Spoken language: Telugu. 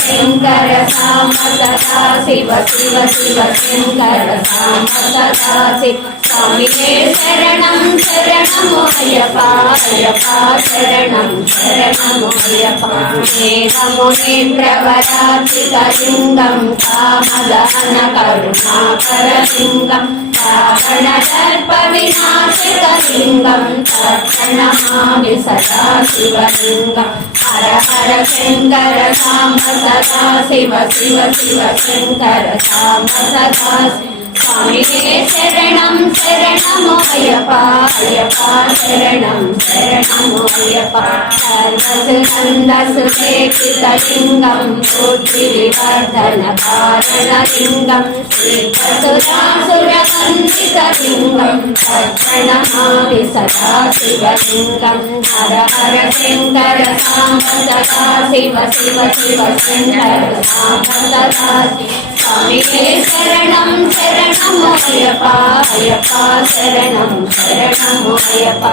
శంకర సాంబ సదా శివ శివ శివ శంకర సాంబ సదా శివ స్వామియే శరణం శరణము అయ్యప్ప అయ్యప్ప శరణం శరణము అయ్యప్ప వేదముని ప్రవరాచిత లింగం కామదహన కరుణాకర లింగం రావణ దర్ప వినాశక లింగం తత్ప్రణమామి సదా శివలింగం హర హర శంకర సాంబ సదా శివ శివ శివ శంకర సాంబ సదా స్వామియే శరణం శరణము అయ్యప్ప అయ్యప్ప శరణం శరణము అయ్యప్ప సర్వసునందసులేఖిత లింగం బుద్ధి వివర్ధన కారణ లింగం శ్రీసురాసురవందిత లింగం తత్ప్రణమామి సదా శివలింగం హర హర శంకర సాంబ సదా శివ శివ శివ శంకర సాంబ సదా స్వామియే శరణం శరణము అయ్యప్ప అయ్యప్ప శరణం శరణము అయ్యప్ప